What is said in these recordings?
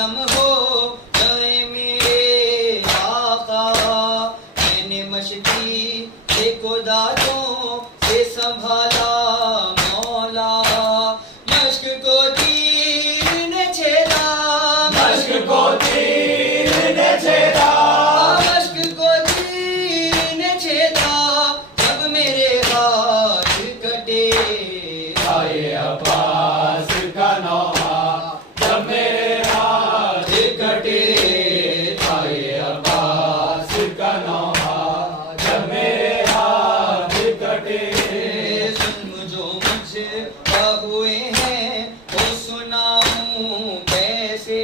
आलम हो गए मेरे आका। मैंने मस्ती से खुदातों से संभाला मौला। मश्क को तीर ने छेदा, मश्क को तीर ने छेदा, मश्क को तीर ने छेदा। जब मेरे हाथ कटे आए अब्बास का नौहा, जब मेरे हाथ कटे। आए अब्बास का नौहा, जब मेरे हाथ कटे। जुल्म जो मुझ पर हुए हैं वो सुनाऊं कैसे।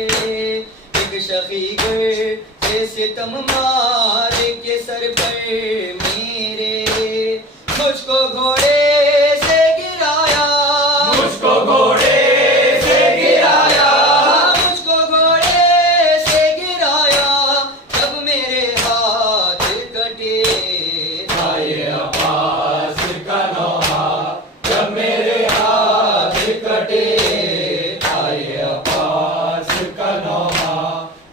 एक शकीगर से सितम मार के सर पर मेरे। मुझको घोड़े से गिराया, मुझको घोड़े से गिराया, मुझको घोड़े से गिराया। जब मेरे हाथ कटे आए अब्बास का नौहा, जब मेरे हाथ कटे। आए अब्बास का नौहा,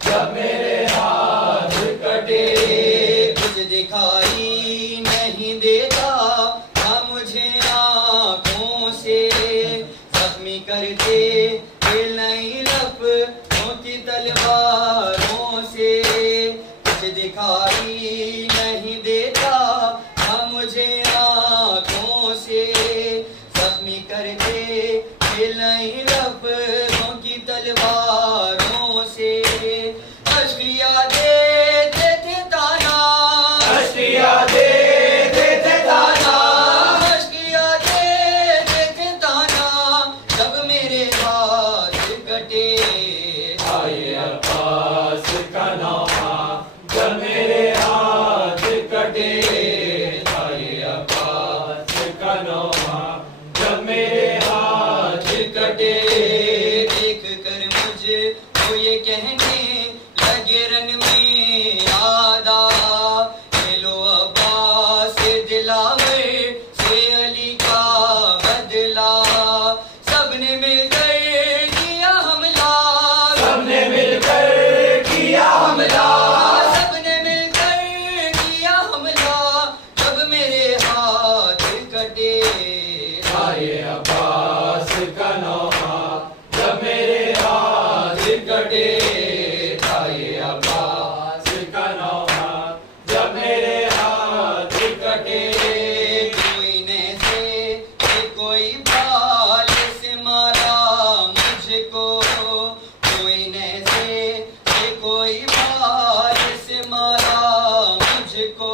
जब मेरे हाथ कटे। कुछ दिखाई नहीं देता था मुझे आँखों से। जख्मी करते नई लपटों की तलवारों से। कुछ दिखाई नहीं देता था मुझे आँखों से। जख्मी करते नई लपटों की तलवारों से। अश्किया देते थे ताना, अश्किया देते थे ताना, अश्किया देते थे ताना। जब मेरे हाथ कटे आए अब्बास का नौहा, जब मेरे हाथ कटे। आए अब्बास का नौहा, जब मेरे हाथ कटे। देख कर मुझे वो ये कहने लगे रन में यादा। ये लो अब्बास दिलावर से अली का बदला। सबने मिलकर किया हमला, सबने मिलकर किया हमला, सबने मिलकर किया हमला। जब मेरे हाथ कटे आए अब्बास का नौहा, जब मेरे हाथ कटे। आए अब्बास का नौहा, जब मेरे हाथ कटे। कोई ने से कोई बाल से मारा मुझको। कोई ने से कोई बाल से मारा मुझको।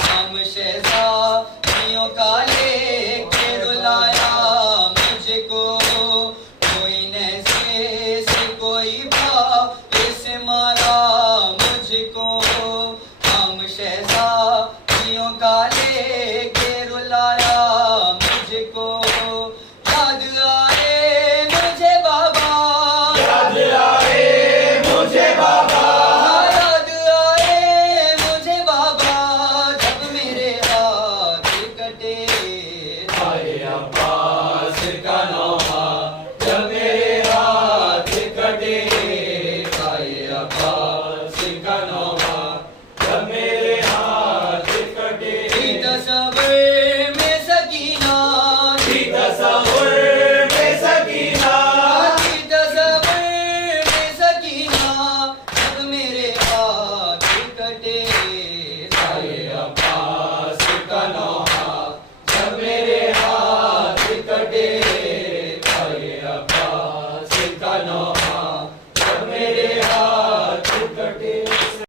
हम शहज़ादियों का लेके रुलाया मुझको। कोई ने से